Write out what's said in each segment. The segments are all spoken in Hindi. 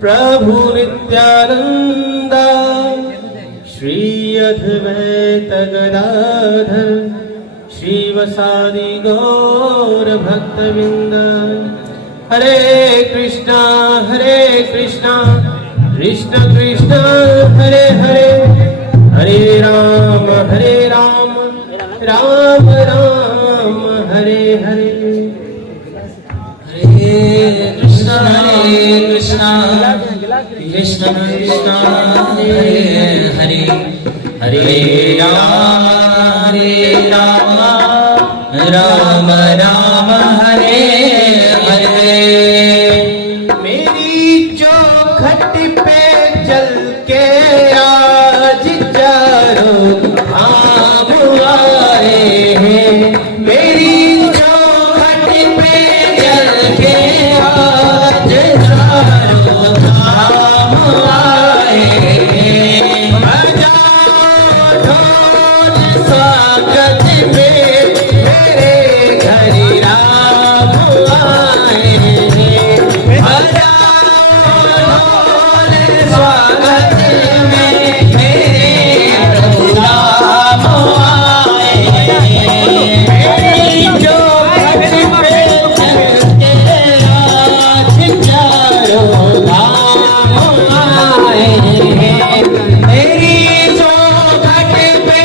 प्रभु नित्यानंद श्री अद्वैत गदाधर श्रीवसादि गौर भक्तवृंद। हरे कृष्णा कृष्ण कृष्ण हरे हरे, हरे राम राम राम हरे हरे। हरे कृष्णा कृष्ण कृष्ण हरे हरे, हरे राम राम राम हरे हरे। मेरी चौखट पे चल के आज चारों धाम आए हैं। मेरी चौखट पे चल के आज चारों धाम आए हैं। बजाओ ढोल स्वागत में मेरे घर राम आए हैं। बजाओ ढोल स्वागत में मेरे प्रभु राम आए हैं। मेरी चौखट पे चल के आज चारों धाम आए हैं। मेरी चौखट पे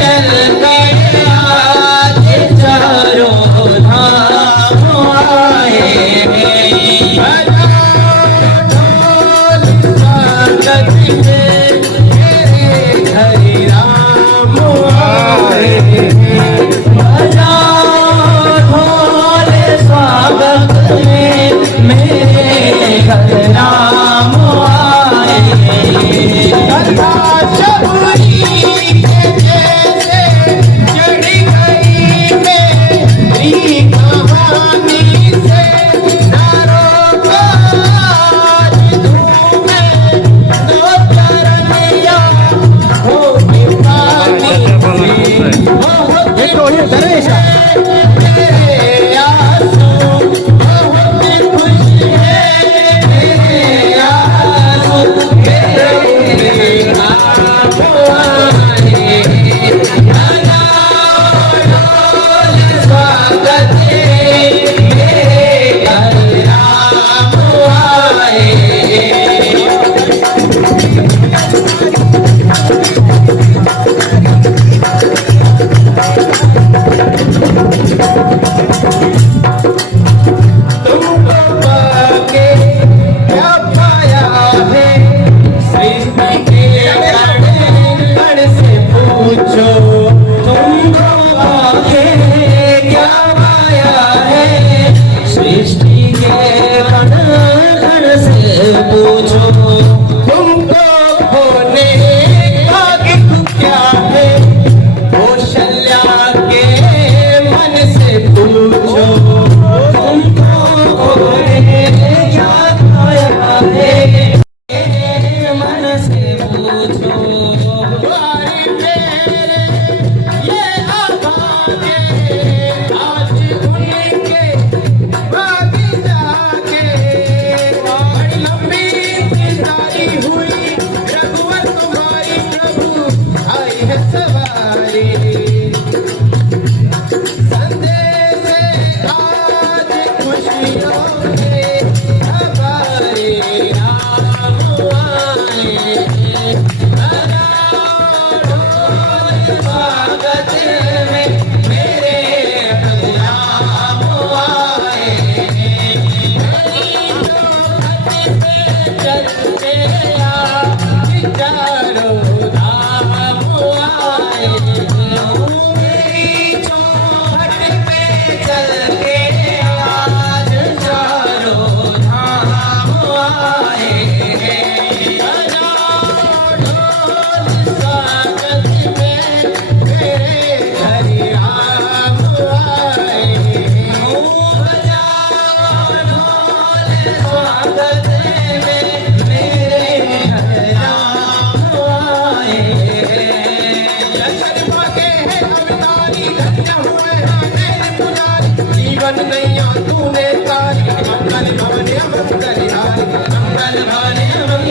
चल के आज चारों धाम आए हैं। बजाओ ढोल स्वागत में मेरे घर राम आए हैं। बजाओ ढोल स्वागत में मेरे घर राम आए हैं। कथा शबरी के जैसे चढ़ गई मेरी कहानी से, नारों का आज धूम दो चरनिया हो पानी से। बहुत मेरे आंसू बहुत खुश है मेरे आंसू मेरे आप आए हैं। बजाओ ढोल स्वागत मेरे घर राम आए हैं। तुमको पाके क्या पाया है, सृष्टि के कण से पूछो। तुमको पाके क्या पाया है, सृष्टि के कण से पूछो। तुमको खोने का दुख क्या है, कौशल्या के मन से पूछो। तुमको खोने क्या पाया है, मन से पूछो। द्वार मेरे ये आभागे आज उनके बागी जाके, बड़ी लंबी इंतजारी हुई रघुवर तुम्हारी, प्रभु आई है सवारी। संदेश आज खुशियों के हमारे राम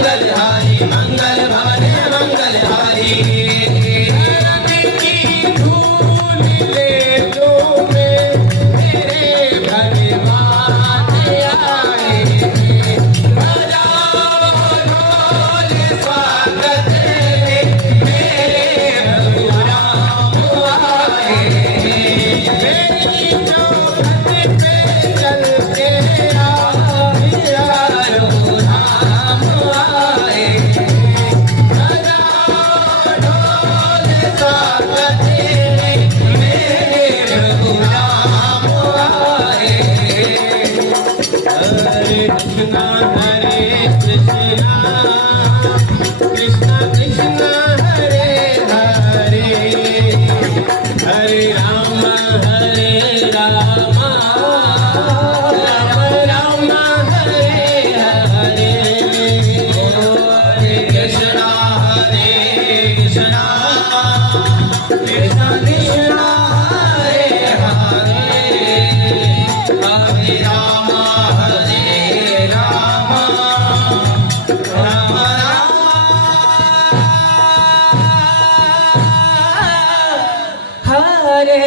मंगलहारी मंगल भवन मंगलहारी की धूल ले लो मेरे भगवान आए बजाओ ढोल स्वागत मेरे भगवान आए मेरी चौखट पे चल के यारो राम आए बजाओ ढोल स्वागत मेरे भगवान आए हरे कृष्णा कृष्णा कृष्णा हरे हरे हरे राम राम राम हरे हरे हरे कृष्णा कृष्णा कृष्णा हरे हरे हरे राम राम हरे